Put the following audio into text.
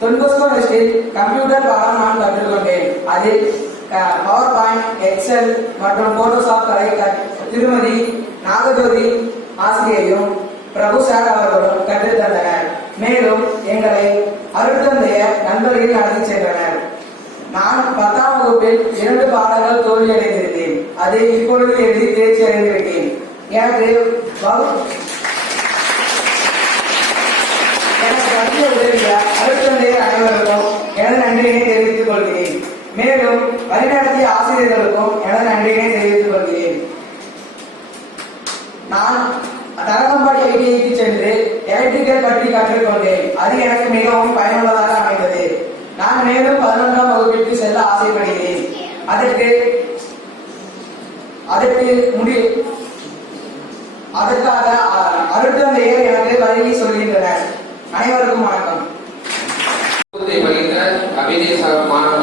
தொன்பஸ்கோ மெஸ்டில் computer பாடம் நான் கற்றுக்கொண்டேன். அதில் பவர் பாயிண்ட், எக்ஸல் மற்றும் போட்டோஷாப் திருமதி நாகஜோதி ஆசிரியையும் பிரபு சார் அவர்களும் கற்றுத்தந்தனர். மேலும் எங்களை அருட்தந்தைய நண்பர்கள் அழைத்து சென்றனர். நான் 10ஆம் வகுப்பில் 2 பாடங்கள் தோல்வியடைந்திருந்தேன். அதை இப்பொழுது எழுதி தேர்ச்சி அடைந்துவிட்டேன். எனக்கு வழங்கிய உதவிய அருட்தந்தையர் அனைவருக்கும் எனது நன்றியினை தெரிவித்துக் கொள்கிறேன். மேலும் வழிநடத்திய ஆசிரியர்களுக்கும் எனது நன்றியினை தெரிவித்துக் கொள்கிறேன். நான் தரங்கம்பாடி ஐடிஐக்கு சென்று எலக்ட்ரிக்கல் பற்றி கற்றுக்கொண்டேன். அது எனக்கு மிகவும் பயனுள்ளதாக அமைந்தது. நான் மேலும் 11ஆம் வகுப்பிற்கு செல்ல ஆசைப்படுகிறேன். அதற்காக அருட்தந்தையர் எனக்கு வழங்கி சொல்கின்றனர். அனைவருக்கும் வணக்கம். கவிதை மாணவர்